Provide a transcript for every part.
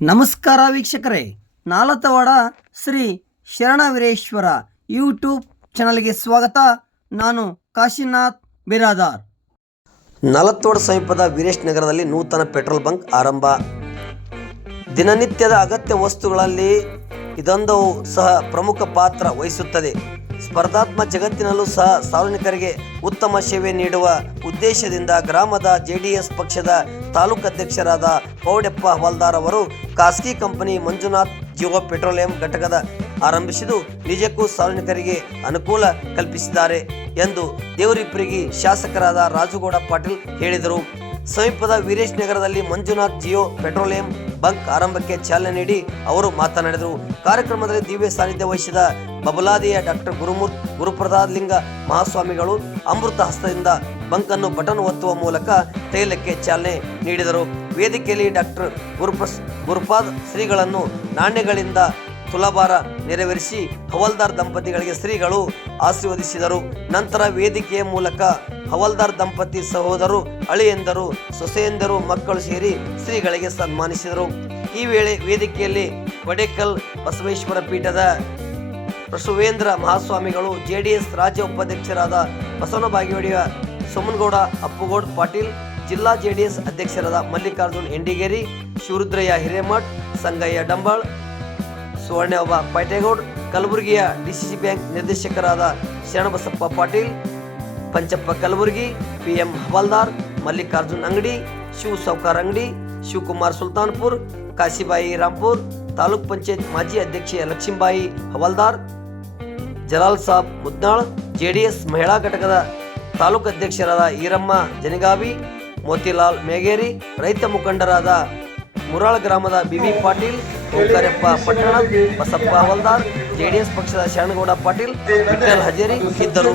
ನಮಸ್ಕಾರ ವೀಕ್ಷಕರೇ, ನಾಲತವಾಡ ಶ್ರೀ ಶರಣವೀರೇಶ್ವರ ಯೂಟ್ಯೂಬ್ ಚಾನಲ್ಗೆ ಸ್ವಾಗತ. ನಾನು ಕಾಶಿನಾಥ್ ಬಿರಾದಾರ್. ನಾಲತವಾಡ ಸಮೀಪದ ವೀರೇಶ್ ನಗರದಲ್ಲಿ ನೂತನ ಪೆಟ್ರೋಲ್ ಬಂಕ್ ಆರಂಭ. ದಿನನಿತ್ಯದ ಅಗತ್ಯ ವಸ್ತುಗಳಲ್ಲಿ ಇದೊಂದು ಸಹ ಪ್ರಮುಖ ಪಾತ್ರ ವಹಿಸುತ್ತದೆ. ಸ್ಪರ್ಧಾತ್ಮಕ ಜಗತ್ತಿನಲ್ಲೂ ಸಹ ಸಾರ್ವಜನಿಕರಿಗೆ ಉತ್ತಮ ಸೇವೆ ನೀಡುವ ಉದ್ದೇಶದಿಂದ ಗ್ರಾಮದ ಜೆಡಿಎಸ್ ಪಕ್ಷದ ತಾಲೂಕು ಅಧ್ಯಕ್ಷರಾದ ಪೌಡೆಪ್ಪ ಹವಾಲ್ದಾರ್ ಅವರು ಖಾಸಗಿ ಕಂಪನಿ ಮಂಜುನಾಥ್ ಜಿಯೋ ಪೆಟ್ರೋಲಿಯಂ ಘಟಕದ ಆರಂಭಿಸಿದ್ದು ನಿಜಕ್ಕೂ ಸಾರ್ವಜನಿಕರಿಗೆ ಅನುಕೂಲ ಕಲ್ಪಿಸಿದ್ದಾರೆ ಎಂದು ದೇವರಿಪ್ಪರಿಗೆ ಶಾಸಕರಾದ ರಾಜುಗೌಡ ಪಾಟೀಲ್ ಹೇಳಿದರು. ಸಮೀಪದ ವೀರೇಶ್ ನಗರದಲ್ಲಿ ಮಂಜುನಾಥ್ ಜಿಯೋ ಪೆಟ್ರೋಲಿಯಂ ಬಂಕ್ ಆರಂಭಕ್ಕೆ ಚಾಲನೆ ನೀಡಿ ಅವರು ಮಾತನಾಡಿದರು. ಕಾರ್ಯಕ್ರಮದಲ್ಲಿ ದಿವ್ಯ ಸಾನ್ನಿಧ್ಯ ವಹಿಸಿದ ಬಬಲಾದಿಯ ಡಾಕ್ಟರ್ ಗುರುಪ್ರಸಾದ್ ಲಿಂಗ ಮಹಾಸ್ವಾಮಿಗಳು ಅಮೃತ ಹಸ್ತದಿಂದ ಬಂಕ್ ಅನ್ನು ಬಟನ್ ಒತ್ತುವ ಮೂಲಕ ತೈಲಕ್ಕೆ ಚಾಲನೆ ನೀಡಿದರು. ವೇದಿಕೆಯಲ್ಲಿ ಡಾಕ್ಟರ್ ಗುರುಪಾದ್ ಶ್ರೀಗಳನ್ನು ನಾಣ್ಯಗಳಿಂದ ತುಲಾಭಾರ ನೆರವೇರಿಸಿ ಹವಾಲ್ದಾರ್ ದಂಪತಿಗಳಿಗೆ ಶ್ರೀಗಳು ಆಶೀರ್ವದಿಸಿದರು. ನಂತರ ವೇದಿಕೆಯ ಮೂಲಕ ಹವಾಲ್ದಾರ್ ದಂಪತಿ ಸಹೋದರರು, ಅಳಿಯಂದರು, ಸೊಸೆಯಂದರು, ಮಕ್ಕಳು ಸೇರಿ ಶ್ರೀಗಳಿಗೆ ಸನ್ಮಾನಿಸಿದರು. ಈ ವೇಳೆ ವೇದಿಕೆಯಲ್ಲಿ ಕೊಡೇಕಲ್ ಬಸವೇಶ್ವರ ಪೀಠದ ಬಸವೇಂದ್ರ ಮಹಾಸ್ವಾಮಿಗಳು, ಜೆಡಿಎಸ್ ರಾಜ್ಯ ಉಪಾಧ್ಯಕ್ಷರಾದ ಬಸವನ ಬಾಗೇವಾಡಿಯ ಸೋಮನಗೌಡ ಅಪ್ಪುಗೌಡ ಪಾಟೀಲ್, ಜಿಲ್ಲಾ ಜೆಡಿಎಸ್ ಅಧ್ಯಕ್ಷರಾದ ಮಲ್ಲಿಕಾರ್ಜುನ್ ಎಂಡಿಗೇರಿ, ಶಿವರುದ್ರಯ್ಯ ಹಿರೇಮಠ್, ಸಂಗಯ್ಯ ಡಂಬಾಳ್, ಸುವರ್ಣವ್ವ ಪೈಟೇಗೌಡ್, ಕಲಬುರಗಿಯ ಡಿಸಿಸಿ ಬ್ಯಾಂಕ್ ನಿರ್ದೇಶಕರಾದ ಶರಣಬಸಪ್ಪ ಪಾಟೀಲ್, ಪಂಚಪ್ಪ ಕಲಬುರ್ಗಿ, PM ಹವಾಲ್ದಾರ್, ಮಲ್ಲಿಕಾರ್ಜುನ್ ಅಂಗಡಿ, ಶಿವ ಸೌಕಾರ್ ಅಂಗಡಿ, ಶಿವಕುಮಾರ್ ಸುಲ್ತಾನ್ಪುರ್, ಕಾಶಿಬಾಯಿ ರಾಂಪುರ್, ತಾಲೂಕ್ ಪಂಚಾಯತ್ ಮಾಜಿ ಅಧ್ಯಕ್ಷೆ ಲಕ್ಷ್ಮೀಬಾಯಿ ಹವಾಲ್ದಾರ್, ಜಲಾಲ್ ಸಾಬ್ ಮುದ್ನಾಳ್, ಜೆಡಿಎಸ್ ಮಹಿಳಾ ಘಟಕದ ತಾಲೂಕು ಅಧ್ಯಕ್ಷರಾದ ಈರಮ್ಮ ಜನಿಗಾವಿ, ಮೋತಿಲಾಲ್ ಮೇಗೇರಿ, ರೈತ ಮುಖಂಡರಾದ ಮುರಾಳ್ ಗ್ರಾಮದ ಬಿಬಿ ಪಾಟೀಲ್, ಓಂಕಾರಪ್ಪ ಪಟ್ಟಣ, ಬಸಪ್ಪ ಹವಾಲ್ದಾರ್, ಜೆಡಿಎಸ್ ಪಕ್ಷದ ಶರಣಗೌಡ ಪಾಟೀಲ್, ವಿಠಲ್ ಹಜೇರಿ ಇದ್ದರು.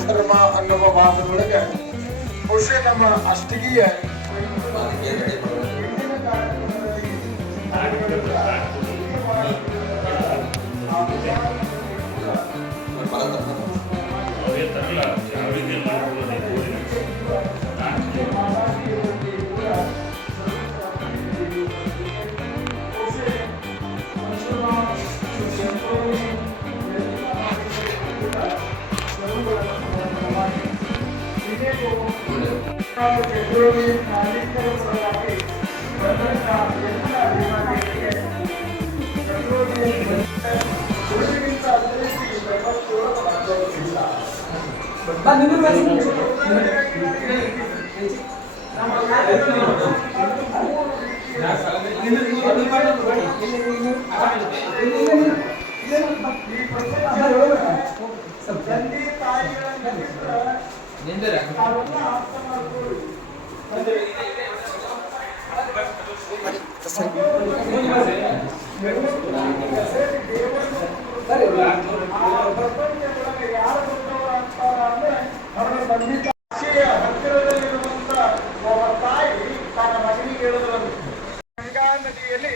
ಗಂಗಾ ನದಿಯಲ್ಲಿ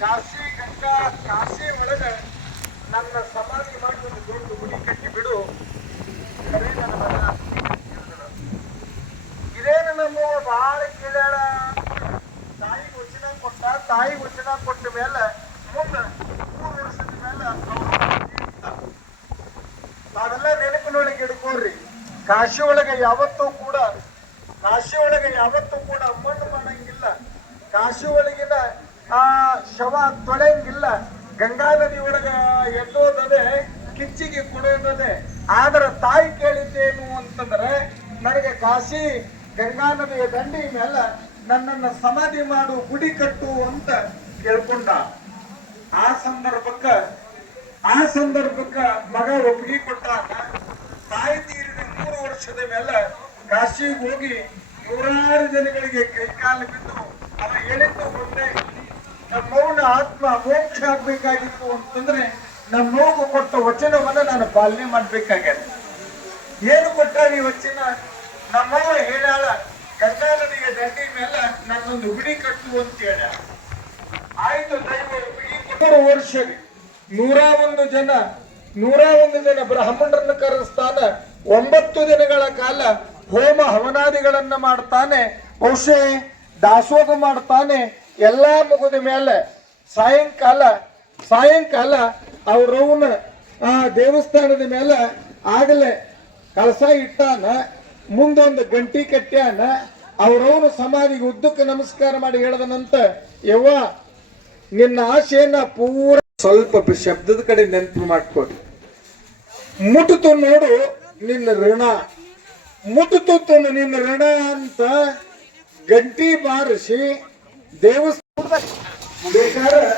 ಕಾಶಿ ಒಳಗ ನನ್ನ ಸಮಾಧಿ ಮಾಡಿ ಒಂದು ದೊಡ್ಡ ಗುಡಿ ಕಟ್ಟಿ ಬಿಡು. ಇದೇನು ನಮ್ಮ ಬಹಳ ಕೇಳ್ಯಾಳ. ತಾಯಿ ವಚನ ಕೊಟ್ಟ ಮೇಲೆ ಮುಂದೆ 3 ವರ್ಷದ ಮೇಲೆ ನಾವೆಲ್ಲ ನೆನಪಿನೊಳಗೆ ಇಡ್ಕೋರಿ. ಕಾಶಿ ಒಳಗೆ ಯಾವತ್ತೂ ಕೂಡ ಮಣ್ಣು ಮಾಡಂಗಿಲ್ಲ. ಕಾಶಿ ಒಳಗಿನ ಶವ ತೊಳೆಯಂಗಿಲ್ಲ. ಗಂಗಾ ನದಿ ಒಳಗ ಎದ್ದೋದದೆ, ಕಿಚ್ಚಿಗೆ ಕೊಡೋದದೆ. ಆದ್ರೆ ತಾಯಿ ಕೇಳಿದ್ದೇನು ಅಂತಂದ್ರೆ, ನನಗೆ ಕಾಶಿ ಗಂಗಾ ನದಿಯ ದಂಡಿ ಮೇಲೆ ನನ್ನನ್ನು ಸಮಾಧಿ ಮಾಡು, ಗುಡಿ ಕಟ್ಟು ಅಂತ ಕೇಳ್ಕೊಂಡ. ಆ ಸಂದರ್ಭಕ್ಕ ಮಗ ಒಪ್ಪಿಗೆ ಕೊಟ್ಟಾಗ ತಾಯಿ ತೀರಿದ 3 ವರ್ಷದ ಮೇಲೆ ಕಾಶಿಗೆ ಹೋಗಿ 100 ಜನಗಳಿಗೆ ಕೈಕಾಲು ಬಿದ್ದು ಅವ ಹೇಳಿದ್ದು ಒಂದೇ, ನಮ್ಮವನ ಆತ್ಮ ಮೋಕ್ಷ ಆಗ್ಬೇಕಾಗಿತ್ತು ಅಂತಂದ್ರೆ ನಮ್ಮವ್ವ ಕೊಟ್ಟ ವಚನವನ್ನ ನಾನು ಪಾಲನೆ ಮಾಡ್ಬೇಕಾಗ್ಯದ. ಏನು ಕೊಟ್ಟ ಈ ವಚನ? ನಮ್ಮವ್ವ ಹೇಳಾಳ, ಗಂಗಾ ನದಿಯ ದಂಡಿ ಮೇಲೆ ನನ್ನೊಂದು ಗುಡಿ ಕಟ್ಟು ಅಂತ ಹೇಳ. ಆಯ್ತು, ದೈವ 3 ವರ್ಷ 101 ಜನ ಬ್ರಾಹ್ಮಣರನ್ನು ಕರೆಸ್ತಾನ. 9 ದಿನಗಳ ಕಾಲ ಹೋಮ ಹವನಾದಿಗಳನ್ನ ಮಾಡ್ತಾನೆ. ಬಹುಶಃ ದಾಸೋಹ ಮಾಡ್ತಾನೆ. ಎಲ್ಲಾ ಮುಗಿದ ಮೇಲೆ ಸಾಯಂಕಾಲ ಅವ್ರವನ ಆ ದೇವಸ್ಥಾನದ ಮೇಲೆ ಆಗಲೇ ಕಳಸ ಇಟ್ಟಾನ, ಮುಂದೊಂದು ಗಂಟಿ ಕಟ್ಟ್ಯಾನ. ಅವ್ರವನ ಸಮಾಧಿಗೆ ಉದ್ದಕ್ಕೆ ನಮಸ್ಕಾರ ಮಾಡಿ ಹೇಳದನಂತ, ಯವ್ವ ನಿನ್ನ ಆಶೆಯನ್ನ ಪೂರ ಸ್ವಲ್ಪ ಶಬ್ದದ ಕಡೆ ನೆನಪು ಮಾಡ್ಕೊಡಿ. ಮುಟ್ಟಿತು ನೋಡು ನಿನ್ನ ಋಣ, ಮುಟ್ಟಿತು ನಿನ್ನ ಋಣ ಅಂತ ಗಂಟಿ ಬಾರಿಸಿ ದೇವಸ್ಥಾನ ಬೇಕಾದ್ರೆ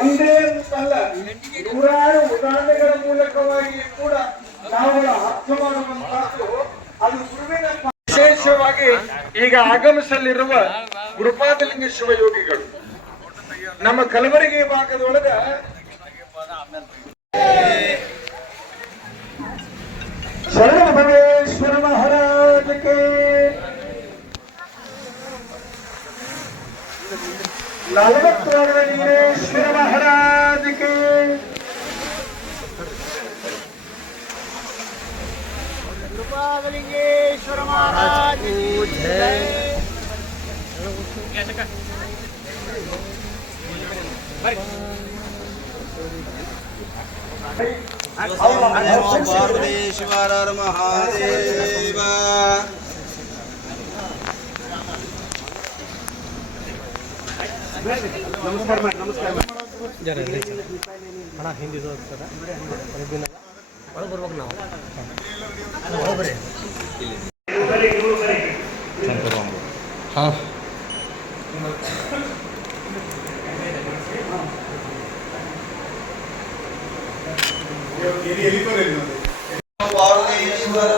ಒಂದೇ ಅಲ್ಲ ನೂರಾರು ಉದಾಹರಣೆಗಳ ಮೂಲಕವಾಗಿ ಕೂಡ ನಾವು ಅರ್ಥ ಮಾಡುವಂತಹದ್ದು. ಅದು ಗುರುವಿನ ವಿಶೇಷವಾಗಿ ಈಗ ಆಗಮಿಸಲಿರುವ ಗುರುಪಾದಲಿಂಗ ಶಿವಯೋಗಿಗಳು ನಮ್ಮ ಕಲಬುರಗಿ ಭಾಗದೊಳಗ ಶರಣ ಬಸವೇಶ್ವರ ಮಹಾರಾಜಕ್ಕೆ, लालबत्वागढ़ वीरेश्वर महाराज के, गुरुपादलिंगेश्वर महाराज की जय। पार्वतीश्वर महादेव ನಮಸ್ಕಾರ ಜರ ಹಣ ಹಿಂದಿ ಒಳಗೆ ಬರ್ಬೇಕು ನಾವು ಹಾಂ पार्वतीश्वर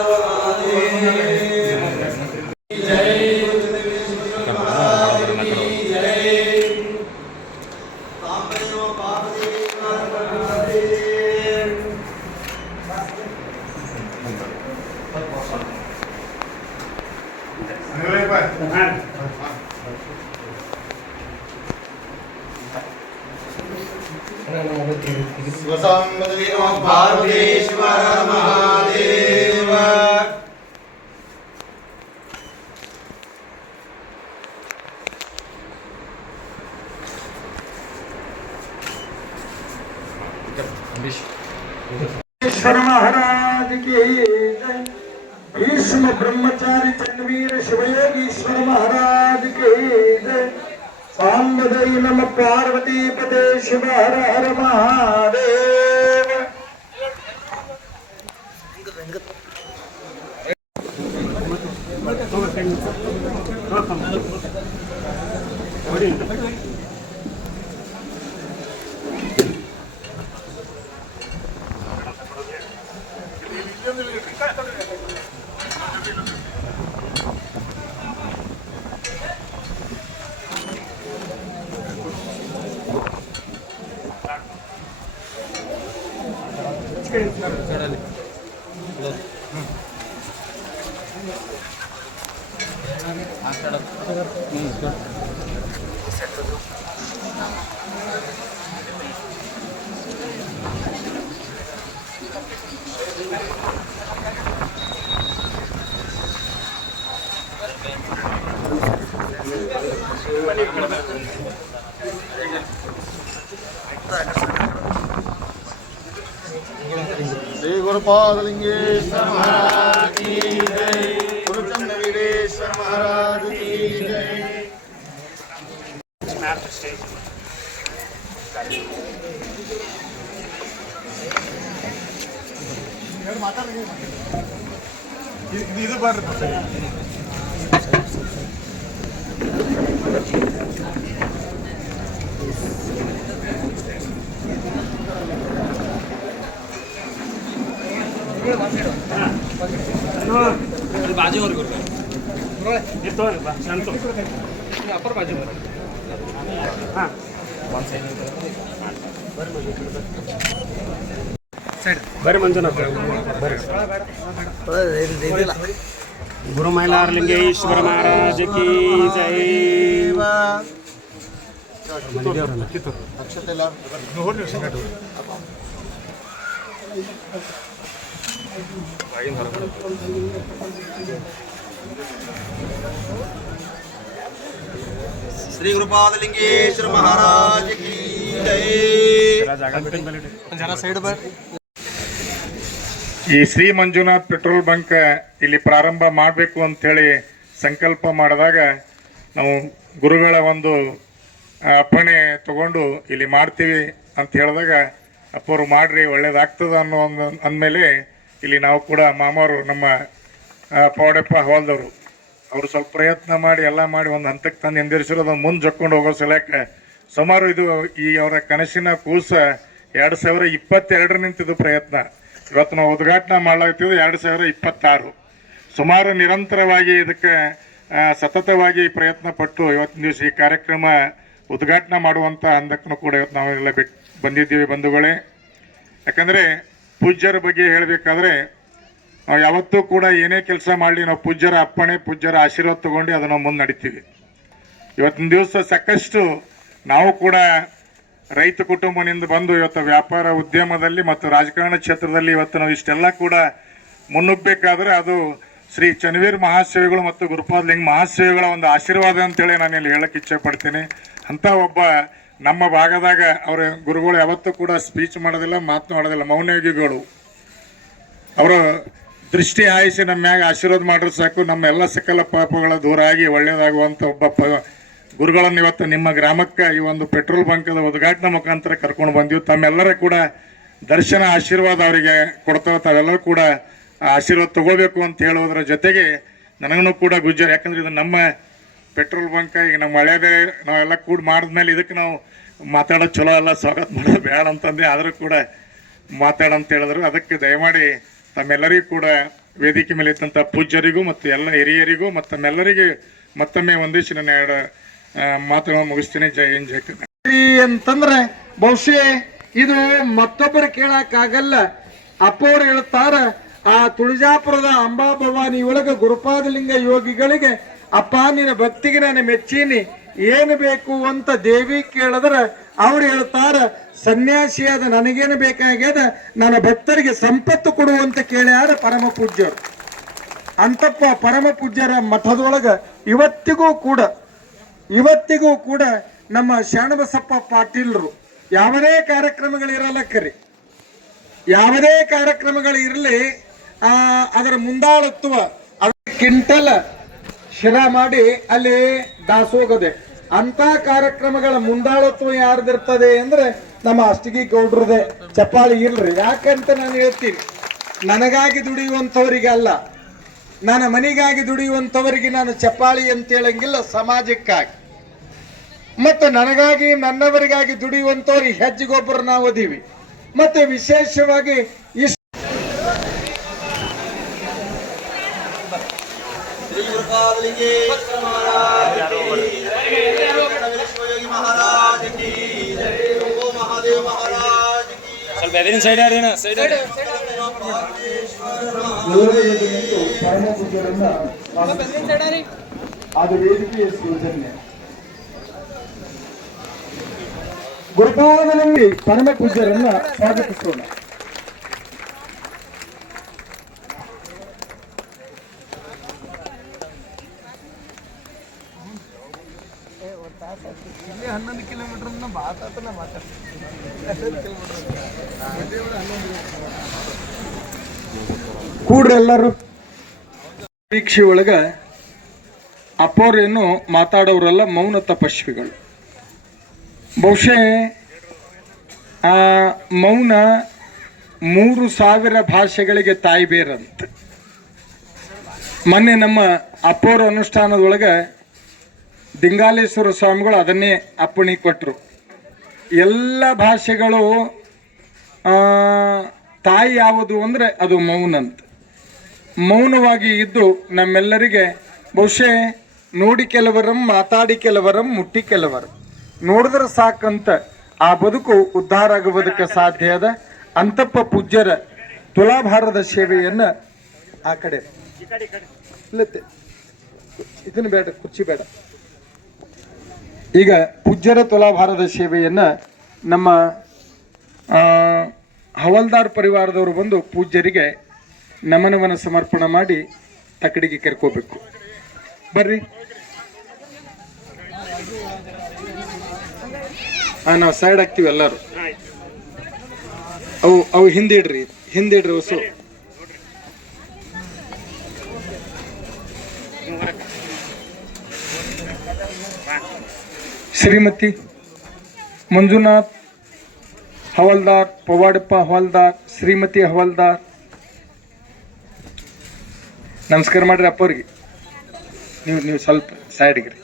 महादेव ईश्वर महाराज की जय। भीष्म ब्रह्मचारी चंडवीर शिवयोगीश्वर महाराज की जय। साम्बदई नम पार्वती पते शिव हर हर महादेव। श्री गुरुपादलिंगेश्वर महाराज की जय। गुरुचंद वीरेश्वर महाराज की जय। ಇದು ಬರ್ರಿ बाजूवर शांत अपर बाजूवर हां बरे मंजुनाथ गुरु मल्हारलिंगेश्वर महाराज की जय। श्री गुरुपादलिंगेश्वर महाराज की ಈ ಶ್ರೀ ಮಂಜುನಾಥ್ ಪೆಟ್ರೋಲ್ ಬಂಕ್ ಇಲ್ಲಿ ಪ್ರಾರಂಭ ಮಾಡಬೇಕು ಅಂಥೇಳಿ ಸಂಕಲ್ಪ ಮಾಡಿದಾಗ ನಾವು ಗುರುಗಳ ಒಂದು ಅಪ್ಪಣೆ ತಗೊಂಡು ಇಲ್ಲಿ ಮಾಡ್ತೀವಿ ಅಂತ ಹೇಳಿದಾಗ ಅಪ್ಪವರು ಮಾಡ್ರಿ ಒಳ್ಳೇದಾಗ್ತದ ಅನ್ನೋ ಒಂದು ಅಂದಮೇಲೆ ಇಲ್ಲಿ ನಾವು ಕೂಡ ಮಾಮಾರು ನಮ್ಮ ಪೌಡಪ್ಪ ಹವಾಲ್ದವರು ಅವರು ಸ್ವಲ್ಪ ಪ್ರಯತ್ನ ಮಾಡಿ ಎಲ್ಲ ಮಾಡಿ ಒಂದು ಹಂತಕ್ಕೆ ತಂದು ಎಂದಿರಿಸಿರೋದು ಮುಂದೆ ಜಕ್ಕೊಂಡು ಹೋಗೋ ಸಲಕ್ಕೆ ಸುಮಾರು ಇದು ಈ ಅವರ ಕನಸಿನ ಕೂಸ 2022 ನಿಂತಿದ್ದು ಪ್ರಯತ್ನ ಇವತ್ತು ನಾವು ಉದ್ಘಾಟನೆ ಮಾಡಲಾಗ್ತಿದ್ದು 2026 ಸುಮಾರು ನಿರಂತರವಾಗಿ ಇದಕ್ಕೆ ಸತತವಾಗಿ ಪ್ರಯತ್ನ ಪಟ್ಟು ಇವತ್ತಿನ ದಿವಸ ಈ ಕಾರ್ಯಕ್ರಮ ಉದ್ಘಾಟನೆ ಮಾಡುವಂಥ ಹಂತಕ್ಕೂ ಕೂಡ ಇವತ್ತು ನಾವೆಲ್ಲ ಬಂದಿದ್ದೀವಿ ಬಂಧುಗಳೇ. ಯಾಕಂದರೆ ಪೂಜ್ಯರ ಬಗ್ಗೆ ಹೇಳಬೇಕಾದ್ರೆ ನಾವು ಯಾವತ್ತೂ ಕೂಡ ಏನೇ ಕೆಲಸ ಮಾಡಲಿ ನಾವು ಪೂಜ್ಯರ ಅಪ್ಪಣೆ ಪೂಜ್ಯರ ಆಶೀರ್ವಾದ ತಗೊಂಡು ಅದನ್ನು ಮುಂದೆ ನಡಿತೀವಿ. ಇವತ್ತಿನ ದಿವಸ ಸಾಕಷ್ಟು ನಾವು ಕೂಡ ರೈತ ಕುಟುಂಬದಿಂದ ಬಂದು ಇವತ್ತು ವ್ಯಾಪಾರ ಉದ್ಯಮದಲ್ಲಿ ಮತ್ತು ರಾಜಕಾರಣ ಕ್ಷೇತ್ರದಲ್ಲಿ ಇವತ್ತು ನಾವು ಇಷ್ಟೆಲ್ಲ ಕೂಡ ಮುನ್ನುಗ್ಗಬೇಕಾದ್ರೆ ಅದು ಶ್ರೀ ಚನ್ನವೀರ ಮಹಾಶಿವಗಳು ಮತ್ತು ಗುರುಪಾದಲಿಂಗ ಮಹಾಶಿವಗಳ ಒಂದು ಆಶೀರ್ವಾದ ಅಂತೇಳಿ ನಾನು ಇಲ್ಲಿ ಹೇಳಕ್ಕೆ ಇಚ್ಛೆ ಪಡ್ತೀನಿ. ಅಂಥ ಒಬ್ಬ ನಮ್ಮ ಭಾಗದಾಗ ಅವರ ಗುರುಗಳು ಯಾವತ್ತೂ ಕೂಡ ಸ್ಪೀಚ್ ಮಾಡೋದಿಲ್ಲ, ಮಾತನಾಡೋದಿಲ್ಲ, ಮೌನಯೋಗಿಗಳು. ಅವರು ದೃಷ್ಟಿ ಹಾಯಿಸಿ ನಮ್ಮ ಮ್ಯಾಗ ಆಶೀರ್ವಾದ ಮಾಡ್ರೆ ಸಾಕು, ನಮ್ಮ ಎಲ್ಲ ಸಕಲ ಪಾಪಗಳ ದೂರ ಆಗಿ ಒಳ್ಳೆಯದಾಗುವಂಥ ಒಬ್ಬ ಗುರುಗಳನ್ನು ಇವತ್ತು ನಿಮ್ಮ ಗ್ರಾಮಕ್ಕೆ ಈ ಒಂದು ಪೆಟ್ರೋಲ್ ಬಂಕದ ಉದ್ಘಾಟನೆ ಮುಖಾಂತರ ಕರ್ಕೊಂಡು ಬಂದೀವಿ. ತಮ್ಮೆಲ್ಲರ ಕೂಡ ದರ್ಶನ ಆಶೀರ್ವಾದ ಅವರಿಗೆ ಕೊಡ್ತಾವೆ. ತಾವೆಲ್ಲರೂ ಕೂಡ ಆಶೀರ್ವಾದ ತಗೋಬೇಕು ಅಂತ ಹೇಳೋದ್ರ ಜೊತೆಗೆ ನನಗೂ ಕೂಡ ಗುಜ್ಜರ್, ಯಾಕಂದ್ರೆ ಇದು ನಮ್ಮ ಪೆಟ್ರೋಲ್ ಬಂಕ್ ಈಗ ನಮ್ಮ ಹಳೇದೇ ನಾವೆಲ್ಲ ಕೂಡ ಮಾಡಿದ್ಮೇಲೆ ಇದಕ್ಕೆ ನಾವು ಮಾತಾಡೋದು ಚಲೋ ಅಲ್ಲ, ಸ್ವಾಗತ ಮಾಡೋದು ಬೇಡ ಅಂತಂದು ಆದರೂ ಕೂಡ ಮಾತಾಡಂತ ಹೇಳಿದ್ರು. ಅದಕ್ಕೆ ದಯಮಾಡಿ ತಮ್ಮೆಲ್ಲರಿಗೂ ಕೂಡ ವೇದಿಕೆ ಮೇಲೆ ಇದ್ದಂಥ ಪೂಜ್ಯರಿಗೂ ಮತ್ತು ಎಲ್ಲ ಹಿರಿಯರಿಗೂ ಮತ್ತು ತಮ್ಮೆಲ್ಲರಿಗೂ ಮತ್ತೊಮ್ಮೆ ಒಂದಿಷ್ಟು ನನ್ನ 2 ಮಾತುಗಳನ್ನು ಮುಗಿಸ್ತೀನಿ. ಜೈ ಹಿಂದ್ ಜೈ ಕರ್ನಾಟಕ ಅಂತಂದ್ರೆ ಬಹುಶಃ ಇದು ಮತ್ತೊಬ್ಬರು ಕೇಳಕ್ಕಾಗಲ್ಲ. ಅಪ್ಪವ್ರು ಹೇಳ್ತಾರ, ಆ ತುಳಜಾಪುರದ ಅಂಬಾ ಭವಾನಿ ಒಳಗ ಗುರುಪಾದಲಿಂಗ ಯೋಗಿಗಳಿಗೆ ಅಪ್ಪ ನಿನ್ನ ಭಕ್ತಿಗೆ ನಾನು ಮೆಚ್ಚೀನಿ, ಏನು ಬೇಕು ಅಂತ ದೇವಿ ಕೇಳಿದ್ರೆ ಅವ್ರು ಹೇಳ್ತಾರ, ಸನ್ಯಾಸಿಯಾದ ನನಗೇನು ಬೇಕಾಗ್ಯದ, ನನ್ನ ಭಕ್ತರಿಗೆ ಸಂಪತ್ತು ಕೊಡುವಂತ ಕೇಳ್ಯಾರ ಪರಮ ಪೂಜ್ಯರು. ಅಂತಪ್ಪ ಪರಮ ಪೂಜ್ಯರ ಮಠದೊಳಗ ಇವತ್ತಿಗೂ ಕೂಡ ನಮ್ಮ ಶರಣಬಸಪ್ಪ ಪಾಟೀಲ್ರು ಯಾವುದೇ ಕಾರ್ಯಕ್ರಮಗಳಿರಲಕ್ಕರಿ, ಯಾವುದೇ ಕಾರ್ಯಕ್ರಮಗಳಿರಲಿ ಅದರ ಮುಂದಾಳತ್ವ ಅದರ ಕ್ವಿಂಟಲ್ ಶಿರಾ ಮಾಡಿ ಅಲ್ಲಿ ದಾಸೋಗದೆ. ಅಂತ ಕಾರ್ಯಕ್ರಮಗಳ ಮುಂದಾಳತ್ವ ಯಾರ್ದಿರ್ತದೆ ಅಂದ್ರೆ ನಮ್ಮ ಅಷ್ಟಗಿ ಗೌಡ್ರದೇ. ಚಪ್ಪಾಳಿ ಇಲ್ರಿ. ಯಾಕಂತ ನಾನು ಹೇಳ್ತೀನಿ, ನನಗಾಗಿ ದುಡಿಯುವಂಥವರಿಗೆ ಅಲ್ಲ, ನನ್ನ ಮನೆಗಾಗಿ ದುಡಿಯುವಂಥವರಿಗೆ ನಾನು ಚಪ್ಪಾಳಿ ಅಂತ ಹೇಳಂಗಿಲ್ಲ, ಸಮಾಜಕ್ಕಾಗಿ ಮತ್ತು ನನಗಾಗಿ ನನ್ನವರಿಗಾಗಿ ದುಡಿಯುವಂಥವ್ರಿಗೆ ಹೆಜ್ಜೆಗೊಬ್ಬರು ನಾವು ಅದೀವಿ. ಮತ್ತೆ ವಿಶೇಷವಾಗಿ ಅದು ವೇದಿಕೆಯ ಸೌಜನ್ಯ. ಗುರುಪಾದಲಿಂಗಿ ಪರಮ ಪೂಜ್ಯರನ್ನ ಸ್ವಾಗತಿಸೋಣ. ಇಲ್ಲಿ 11 ಕಿಲೋಮೀಟರ್ ಕೂಡ್ರೆಲ್ಲರೂ ಪರೀಕ್ಷೆ ಒಳಗ ಅಪ್ಪವ್ರೇನು ಮಾತಾಡೋರಲ್ಲ, ಮೌನ ತಪಸ್ವಿಗಳು. ಬಹುಶಃ ಆ ಮೌನ 3000 ಭಾಷೆಗಳಿಗೆ ತಾಯಿ ಬೇರಂತ. ಮೊನ್ನೆ ನಮ್ಮ ಅಪ್ಪವ್ರ ಅನುಷ್ಠಾನದೊಳಗೆ ದಿಂಗಾಲೇಶ್ವರ ಸ್ವಾಮಿಗಳು ಅದನ್ನೇ ಅಪ್ಪಣೆ ಕೊಟ್ಟರು. ಎಲ್ಲ ಭಾಷೆಗಳು ತಾಯಿ ಯಾವುದು ಅಂದರೆ ಅದು ಮೌನ ಅಂತ. ಮೌನವಾಗಿ ಇದ್ದು ನಮ್ಮೆಲ್ಲರಿಗೆ ಬಹುಶಃ ನೋಡಿ ಕೆಲವರಂ, ಮಾತಾಡಿ ಕೆಲವರಂ, ಮುಟ್ಟಿ ಕೆಲವರು ನೋಡಿದ್ರೆ ಸಾಕಂತ ಆ ಬದುಕು ಉದ್ಧಾರ ಆಗುವುದಕ್ಕೆ ಸಾಧ್ಯ ಅದ. ಅಂತಪ್ಪ ಪೂಜ್ಯರ ತುಲಾಭಾರದ ಸೇವೆಯನ್ನು ಆ ಕಡೆ ಇಲ್ಲತ್ತೆ, ಇದನ್ನು ಬೇಡ, ಕುರ್ಚಿ ಬೇಡ. ಈಗ ಪೂಜ್ಯರ ತುಲಾಭಾರದ ಸೇವೆಯನ್ನು ನಮ್ಮ ಹವಲ್ದಾರ್ ಪರಿವಾರದವರು ಬಂದು ಪೂಜ್ಯರಿಗೆ ನಮನವನ್ನು ಸಮರ್ಪಣೆ ಮಾಡಿ ತಕ್ಕಡಿಗೆ ಕರ್ಕೋಬೇಕು. ಬರ್ರಿ, ನಾವು ಸೈಡ್ ಆಗ್ತೀವಿ ಎಲ್ಲರೂ. ಅವು ಹಿಂದಿಡ್ರಿ ಹೊಸು. ಶ್ರೀಮತಿ ಮಂಜುನಾಥ್ ಹವಾಲ್ದಾರ್, ಪವಾಡಪ್ಪ ಹವಾಲ್ದಾರ್, ಶ್ರೀಮತಿ ಹವಾಲ್ದಾರ್. ನಮಸ್ಕಾರ ಮಾಡ್ರಿ ಅಪ್ಪವ್ರಿಗೆ. ನೀವು ಸ್ವಲ್ಪ ಸೈಡ್ಗೆ ರೀ.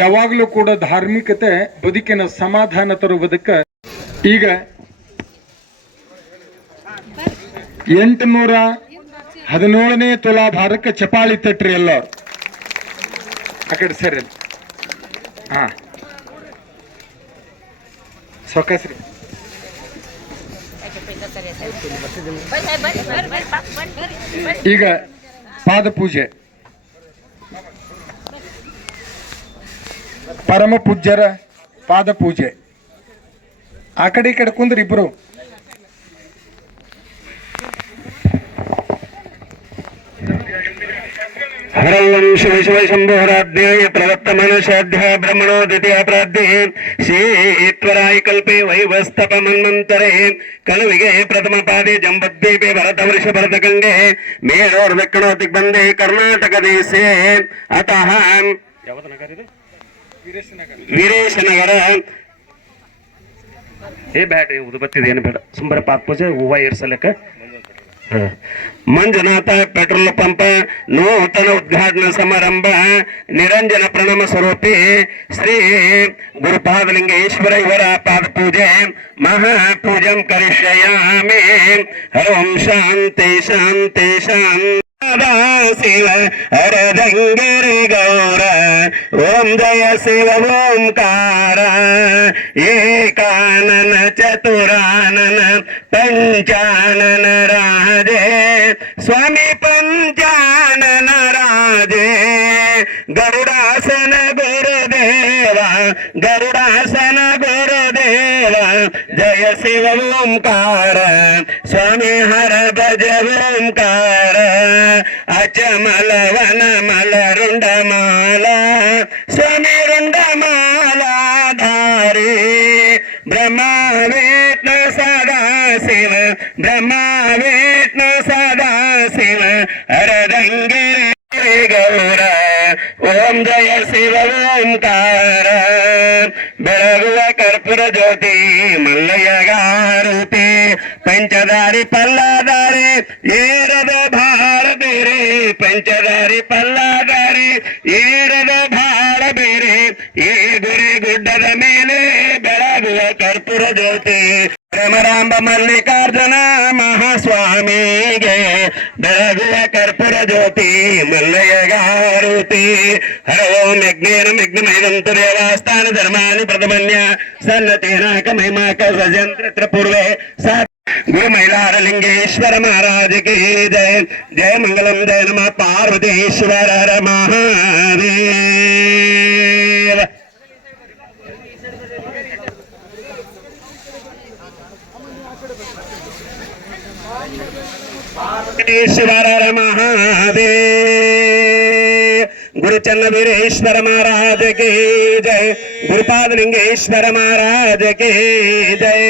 ಯಾವಾಗಲೂ ಕೂಡ ಧಾರ್ಮಿಕತೆ ಬದುಕಿನ ಸಮಾಧಾನ ತರುವುದಕ್ಕೆ ಈಗ 817ನೇ ತುಲಾಭಾರಕ್ಕೆ ಚಪಾಳಿ ತಟ್ರಿ ಎಲ್ಲರೂ. ಆ ಕಡೆ ಸರಿ. ಹಾ ಸೊಕ್ಕಸ್ರಿ. ಈಗ ಪಾದ ಪೂಜೆ. ಪರಮ ಪೂಜ್ಯರ ಪಾದ ಪೂಜೆ. ಆ ಕಡೆ ಈ ಕಡೆ ಕುಂದ್ರಿ ಇಬ್ರು. ಹರಂ ಶಿವ ಶಿವ ಶಂಭೋರಾಧ್ಯ ಪ್ರವರ್ತಮನುಷಾಧ್ಯ ಬ್ರಹ್ಮಣೋ ದ್ವಿತೀಯ ಪ್ರಾಧ್ಯ ಶ್ರೀ ಕಲ್ಪೆ ವೈವಸ್ತಪ ಮನ್ವಂತರೆ ಕಲುವಿಗೆ ಪ್ರಥಮ ಪಾದೆ ಜಂಬದ್ವೀಪೆ ಭರತ ವೃಷ ಭರತ ಗಂಗೆ ಮೇಳೋರ್ ದಕ್ಷಿಣೋ ದಿಗ್ಬಂಧೆ ಕರ್ನಾಟಕ ದೇಶೆ ಅತಃ ವೀರೇಶನಗರ ಬ್ಯಾಟ್ ಉದುಬತ್ತಿದೆ ಏನು ಬೇಡ, ಸುಂಬರ ಪಾದ ಪೂಜೆ ಹೂವ ಏರ್ಸಲಕ್ಕ. ಮಂಜುನಾಥ ಪೆಟ್ರೋಲ್ ಪಂಪ್ ನೂತನ ಉದ್ಘಾಟನಾ ಸಮಾರಂಭ. ನಿರಂಜನ ಪ್ರಣಮ ಸ್ವರೂಪಿ ಶ್ರೀ ಗುರುಪಾದಲಿಂಗೇಶ್ವರ ಇವರ ಪಾದ ಪೂಜೆ ಮಹಾಪೂಜಂ ಕರಿಷ್ಯಾಮಿ. ಹರಂ ಶಾಂತಿ ಶಾಂತಿ ಶಾಂತಿ. ಶಿವ ಹರದಂಗರಿ ಗೌರ ಓಂ ಜಯ ಶಿವ ಓಂಕಾರ ಏಕಾನನ ಚತುರಾನನ ಪಂಚಾನನ ರಾಜೇ ಸ್ವಾಮಿ ಪಂಚಾನನ ರಾಜೇ ಗರುಡಾಸನ ಗುರುದೇವ ಗರುಡಾಸನ ಗುರುದೇವ ಜಯ ಶಿವ ಓಂಕಾರ ಸ್ವಾಮಿ ಹರ ಭಜ ಓಂಕಾರ ಅಚಮಲ ವನ ಮಲ ರುಂಡಮಾಲ ಸ್ವಾಮಿ ರುಂಡಮಾಲ ಧಾರಿ ಬ್ರಹ್ಮ ವಿಷ್ಣು ಸದಾ ಶಿವ ಬ್ರಹ್ಮ ವಿಷ್ಣು ಸದಾ ಶಿವ ಹರದಂಗಿರಿ ಗೌರ ಓಂ ಜಯ ಶಿವ ಓಂಕಾರ. ಬೆಳಗುವ ಕರ್ಪೂರ ಜ್ಯೋತಿ ಮಲ್ಲಯ್ಯಗಾರುತಿ ಪಂಚದಾರಿ ಪಲ್ಲದಾರಿ ಏರದ ಭಾರ ಬೇರೆ ಪಂಚದಾರಿ ಪಲ್ಲದಾರಿ ಏರದ ಭಾರ ಬೇರೆ ಈ ಗುರಿ ಗುಡ್ಡದ ಮೇಲೆ ಬೆಳಗುವ ಕರ್ಪೂರ ಜ್ಯೋತಿ ಭ್ರಮರಾಂಬ ಮಲ್ಲಿಕಾರ್ಜುನ ಮಹಾಸ್ವಾಮಿಗೆ ಬೆಳಗುವ ಕರ್ಪೂರ ಜ್ಯೋತಿ ಮಲ್ಲಯ್ಯಗಾರುತಿ. ಹರ ಓಂ ಯಜ್ಞೇನ ಯಜ್ಞಮೈದಂತು ದೇವಾಸ್ಥಾನ ಧರ್ಮಾನಿ ಪ್ರಥಮನ್ಯ ಸನ್ನತೇನಾಕ ಮಹಿಮಾಕ ಸಜಂತ್ರ ಪೂರ್ವೆ ಸ ಗುರು ಮೈಲಾರಲಿಂಗೇಶ್ವರ महाराज की जय. जय मंगलम जय नमः पार्वतीश्वर हर महादेव. पार्वतीश्वर हर महादेव. गुरु चन्नवीरेश्वर महाराज की जय. गुरुपादलिंगेश्वर महाराज की जय.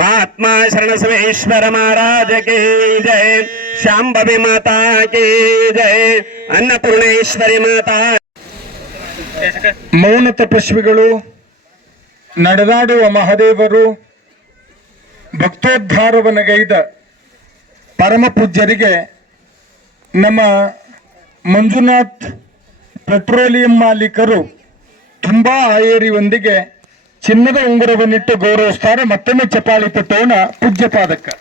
महात्मा शरण शिवेश्वर महाराज की जय. शांभवी माता की जय. अन्नपूर्णेश्वरी माता. ಮೌನ ತಪಸ್ವಿಗಳು, ನಡೆದಾಡುವ ಮಹಾದೇವರು, ಭಕ್ತೋದ್ಧಾರವನ್ನಗೈದ ಪರಮ ಪೂಜ್ಯರಿಗೆ ನಮ್ಮ ಮಂಜುನಾಥ್ ಪೆಟ್ರೋಲಿಯಂ ಮಾಲೀಕರು ತುಂಬಾ ಆಯೇರಿಯೊಂದಿಗೆ ಚಿನ್ನದ ಉಂಗುರವನ್ನಿಟ್ಟು ಗೌರವಿಸ್ತಾರೆ. ಮತ್ತೊಮ್ಮೆ ಚಪಾಳಿ ತಟ್ಟೋಣ ಪೂಜ್ಯ ಪಾದಕ್ಕೆ.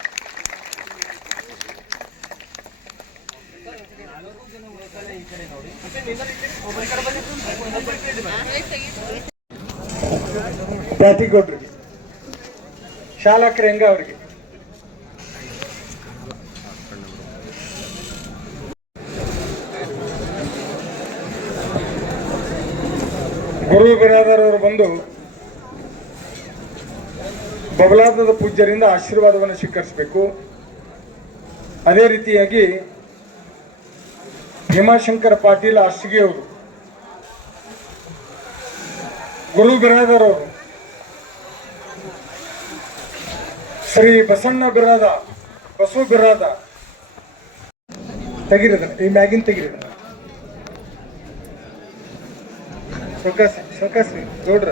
ಪ್ಯಾಟಿಗೌಡ್ರಿಗೆ, ಶಾಲಕರ ಹೆಂಗ ಅವ್ರಿಗೆ, ಗುರು ಬಿರಾದರ್ ಅವರು ಬಂದು ಬಬಲಾದದ ಪೂಜ್ಯರಿಂದ ಆಶೀರ್ವಾದವನ್ನು ಸ್ವೀಕರಿಸಬೇಕು. ಅದೇ ರೀತಿಯಾಗಿ ಭೀಮಾಶಂಕರ ಪಾಟೀಲ್ ಅಷ್ಟಗಿ ಅವರು, ಗುರು ಬಿರಾದರ್ ಅವರು, ಶ್ರೀ ಬಸಣ್ಣ ಬಿರಾದ, ಬಸವ ಬಿರಾದ ತೆಗಿರಿದ ಈ ಮ್ಯಾಗಿನ್ ತೆಗಿರಿದ ಸೊಕಾಸಿ ನೋಡ್ರ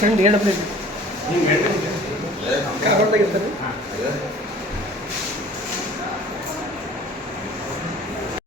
ಫ್ರೆಂಡ್ ಹೇಳಬೇಕು.